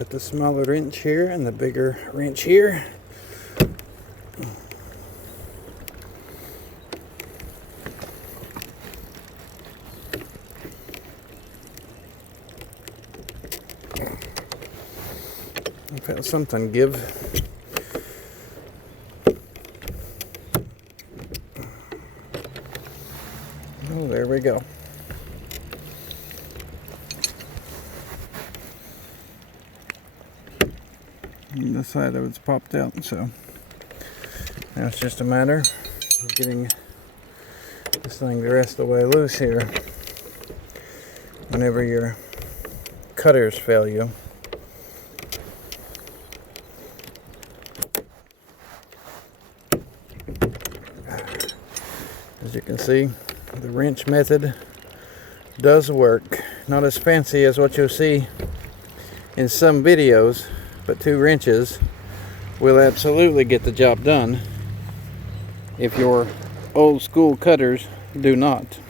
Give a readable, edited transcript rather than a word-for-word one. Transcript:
Put the smaller wrench here and the bigger wrench here. I felt something give. Oh, there we go. And the side of it's popped out, so now it's just a matter of getting this thing the rest of the way loose here. Whenever your cutters fail you. As you can see, the wrench method does work. Not as fancy as what you'll see in some videos, but 2 wrenches will absolutely get the job done if your old school cutters do not.